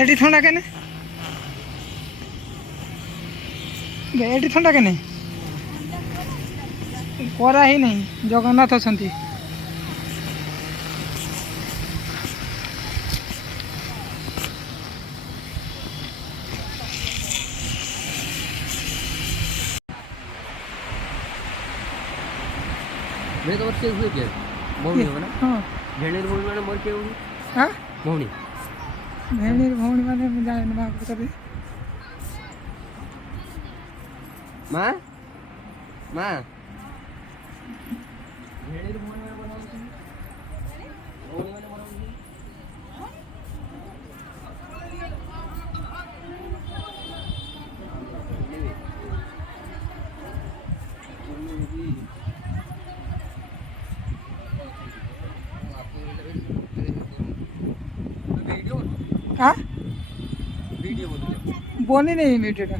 ଏଠି ଥଣ୍ଡା କେନେ ଏଠି ଥଣ୍ଡା କେନେ କରା ହିଁ ନାହିଁ ଜଗନ୍ନାଥ ଅଛନ୍ତି। मैं तो बच्चे हुए क्या भौणी हो ना हाँ भेणेर भौणी मैंने मोर के हुई हाँ भौणी भेणीर भौणी माने ମୁଁ ଜାଣିନି ମା ପଚାରେ माँ माँ भेणेर भौणी मैंने बनाऊँ भौणी मैंने बनाऊँ हाँ वीडियो बोल बोनी नहीं मीठेटा